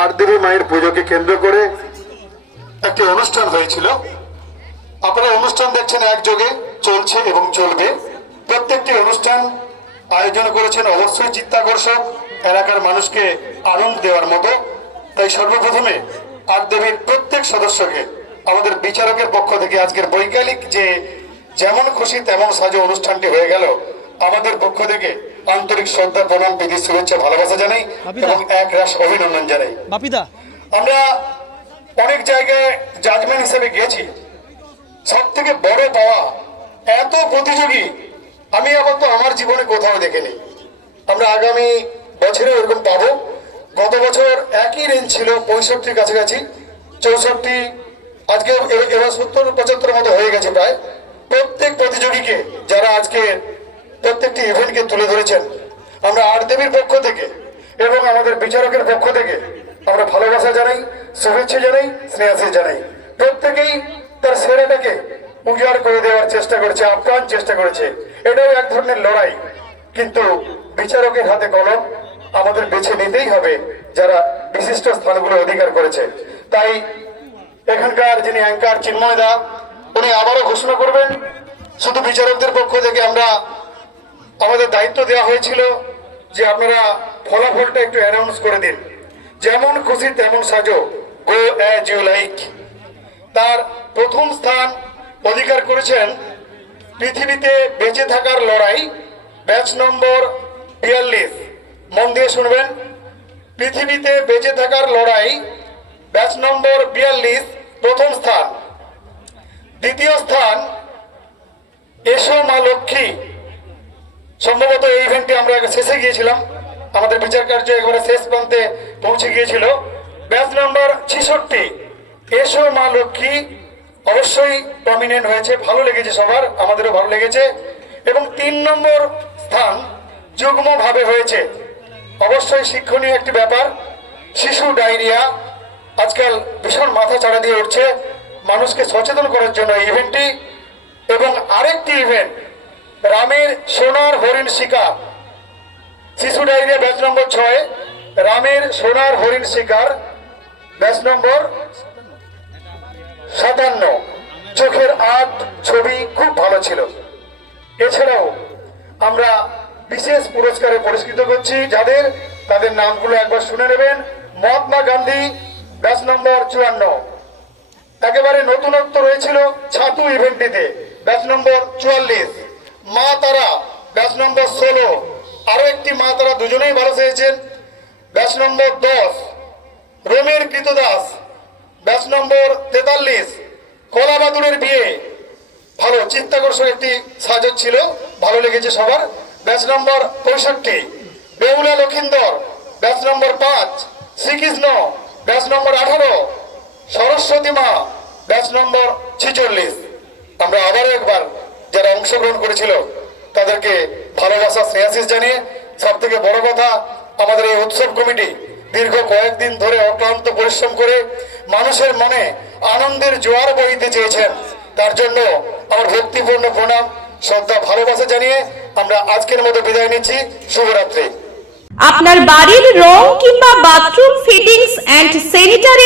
আর দেবী মায়ের পুজোকে কেন্দ্র করে একটি অনুষ্ঠান হয়েছিল। আপনারা অনুষ্ঠান দেখছেন একযোগে, চলছে এবং চলবে। প্রত্যেকটি অনুষ্ঠান আয়োজন করেছেন অবশ্যই চিত্তাকর্ষক, এলাকার মানুষকে আনন্দ দেওয়ার মতো। তাই সর্বপ্রথমে আর দেবীর প্রত্যেক সদস্যকে, আমাদের বিচারকের পক্ষ থেকে আজকের বৈজ্ঞানিক যে যেমন খুশি তেমন সাজো অনুষ্ঠানটি হয়ে গেল। আমাদের পক্ষ থেকে আন্তরিক শ্রদ্ধা প্রণাম বিধি শুভেচ্ছা ভালোবাসা জানাই এবং এক রাস অভিনন্দন জানাই। বাপিদা। আমরা অনেক জায়গায় জাজমেন্ট হিসেবে গেছি। সব থেকে বড় পাওয়া এত প্রতিযোগী আমি আবার তো আমার জীবনে কোথাও দেখিনি। আমরা আগামী বছরে ওরকম পাবো। গত বছর একই রেঞ্জ ছিল পঁয়ষট্টির কাছাকাছি। চৌষট্টি আজকে এবার সত্তর পঁচাত্তর মতো হয়ে গেছে প্রায়। প্রত্যেক প্রতিযোগীকে যারা আজকে প্রত্যেকটি ইভেন্টকে তুলে ধরেছেন। আমরা আট দেবীর পক্ষ থেকে এবং আমাদের বিচারকের পক্ষ থেকে আমরা ভালোবাসা জানাই, শুভেচ্ছা জানাই স্নেহাশী জানাই। প্রত্যেকেই তার সেরাটাকে উজাড় করে দেওয়ার চেষ্টা করেছে আপ্রাণ চেষ্টা করেছে। এটাও এক ধরনের লড়াই। কিন্তু বিচারকের হাতে কলম আমাদের বেছে নিতেই হবে যারা বিশিষ্ট স্থানগুলো অধিকার করেছে। তাই এখানকার যিনি অ্যাঙ্কার চিন্ময় দা, উনি আবারও ঘোষণা করবেন, শুধু বিচারকদের পক্ষ থেকে আমরা আমাদের দায়িত্ব দেওয়া হয়েছিল যে আপনারা ফলাফলটা একটু অ্যানাউন্স করে দিন। যেমন খুশি তেমন সাজো। গো অ্যাজ ইউ লাইক তার প্রথম স্থান অধিকার করেছেন পৃথিবীতে বেঁচে থাকার লড়াই ব্যাচ নম্বর বিয়াল্লিশ। মন দিয়ে শুনবেন। পৃথিবীতে বেঁচে থাকার লড়াই ব্যাচ নম্বর বিয়াল্লিশ, প্রথম স্থান। দ্বিতীয় স্থান এসো মা লক্ষ্মী। সম্ভবত এই ইভেন্টে আমরা শেষে গিয়েছিলাম। আমাদের বিচার কার্য একেবারে শেষ প্রান্তে পৌঁছে গিয়েছিল। ব্যাচ নাম্বার ছেষট্টি। এসো মা লক্ষ্মী। অবশ্যই প্রমিনেন্ট হয়েছে, ভালো লেগেছে সবার, আমাদেরও ভালো লেগেছে। এবং তিন নম্বর স্থান যুগ্মভাবে হয়েছে। অবশ্যই শিক্ষণীয় একটি ব্যাপার, শিশু ডায়রিয়া আজকাল ভীষণ মাথা চাড়া দিয়ে উঠছে। মানুষকে সচেতন করার জন্য ইভেন্টটি এবং আরেকটি ইভেন্ট রামের সোনার হরিণ শিকার। শিশু ডায়েরিয়া ব্যাচ নম্বর ছয়, রামের সোনার হরিণ শিকার ব্যাচ নম্বর সাতান্ন। চোখের আট ছবি খুব ভালো ছিল। এছাড়াও আমরা বিশেষ পুরস্কারে পুরস্কৃত করছি যাদের, তাদের নামগুলো একবার শুনে নেবেন। মহাত্মা গান্ধী ব্যাচ নম্বর চুয়ান্ন। একেবারে নতুনত্ব রয়েছিল ছাতু ইভেন্টটিতে ব্যাচ নম্বর চুয়াল্লিশ। মা তারা ব্যাচ নম্বর ষোলো। আরও একটি মা তারা দুজনেই ভালো হয়েছেন ব্যাচ নম্বর দশ, রোমের কৃতদাস। ব্যাচ নম্বর তেতাল্লিশ কলা বাদুরের বিয়ে। ভালো চিত্তাকর্ষক একটি সাজত ছিল, ভালো লেগেছে সবার। ব্যাচ নম্বর পঁয়ষট্টি বেউলা লক্ষিন্দর। ব্যাচ নম্বর পাঁচ, শ্রীকৃষ্ণ। ব্যাচ নম্বর আঠারো, সরস্বতী মা। ব্যাচ নম্বর ছিচল্লিশ। আমরা আবারও একবার যারা অংশগ্রহণ করেছিল, তাদেরকে ভালোবাসা, শ্রেয়াশিস জানিয়ে সব থেকে বড় কথা, আমাদের এই উৎসব কমিটি দীর্ঘ কয়েকদিন ধরে অক্লান্ত পরিশ্রম করে মানুষের মনে আনন্দের জোয়ার বইতে চেয়েছেন। তার জন্য আমার ভক্তিপূর্ণ প্রণাম, শ্রদ্ধা, ভালোবাসা জানিয়ে আমরা আজকের মতো বিদায় নিচ্ছি। শুভরাত্রি। আপনার বাড়ির রং কিংবা বাথরুম ফিটিংস এন্ড স্যানিটারি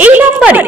এই নম্বরে